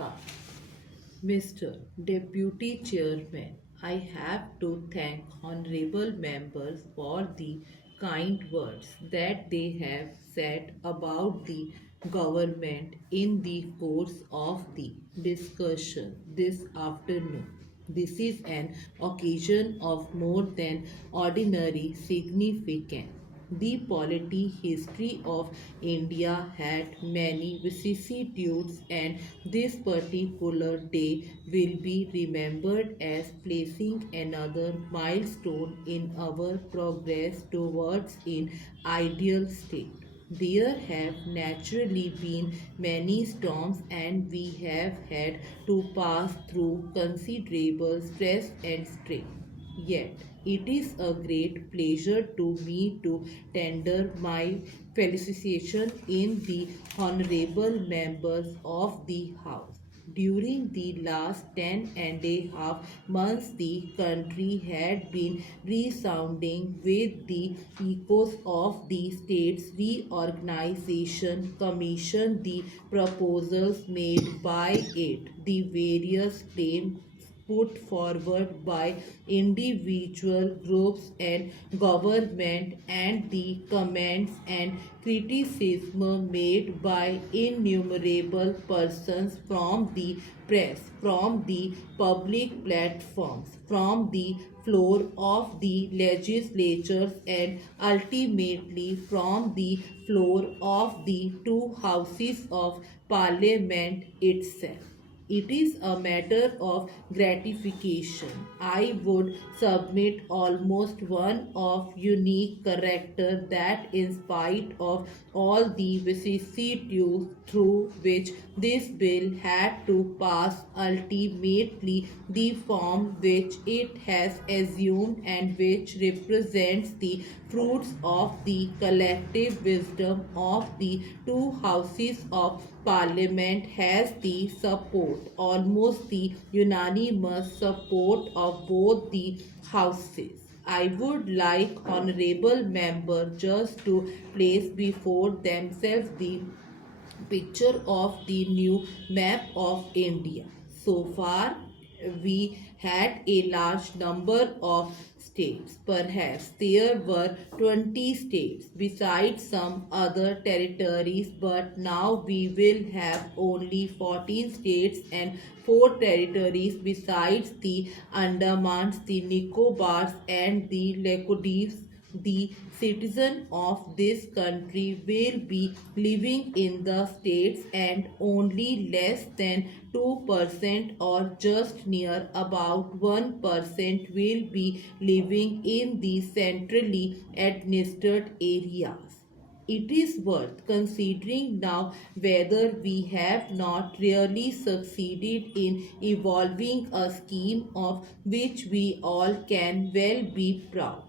start. Mr. Deputy Chairman, I have to thank honorable members for the kind words that they have said about the government in the course of the discussion this afternoon. This is an occasion of more than ordinary significance. The polity history of India had many vicissitudes, and this particular day will be remembered as placing another milestone in our progress towards an ideal state. There have naturally been many storms, and we have had to pass through considerable stress and strain. Yet, it is a great pleasure to me to tender my felicitation in the honorable members of the House. During the last 10.5 months, the country had been resounding with the echoes of the States Reorganization Commission, the proposals made by it, the various claims put forward by individual groups and government, and the comments and criticism made by innumerable persons from the press, from the public platforms, from the floor of the legislatures, and ultimately from the floor of the two houses of parliament itself. It is a matter of gratification. I would submit almost one of unique character that in spite of all the vicissitudes through which this bill had to pass, ultimately the form which it has assumed and which represents the fruits of the collective wisdom of the two houses of parliament has the support, almost the unanimous support of both the houses. I would like honorable member just to place before themselves the picture of the new map of India. So far, we had a large number of states. Perhaps there were 20 states besides some other territories, but now we will have only 14 states and 4 territories besides the Andamans, the Nicobars, and the Lakshadweeps. The citizen of this country will be living in the states, and only less than 2% or just near about 1% will be living in the centrally administered areas. It is worth considering now whether we have not really succeeded in evolving a scheme of which we all can well be proud.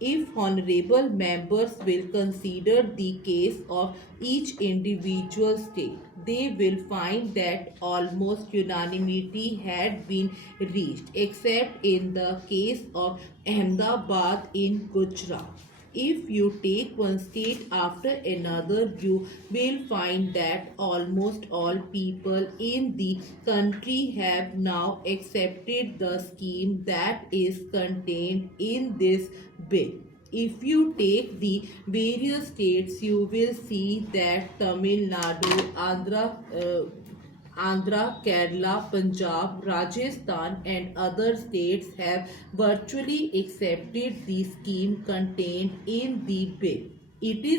If honorable members will consider the case of each individual state, they will find that almost unanimity had been reached, except in the case of Ahmedabad in Gujarat. If you take one state after another, you will find that almost all people in the country have now accepted the scheme that is contained in this bill. If you take the various states, you will see that Tamil Nadu, Andhra, Kerala, Punjab, Rajasthan, and other states have virtually accepted the scheme contained in the bill. It is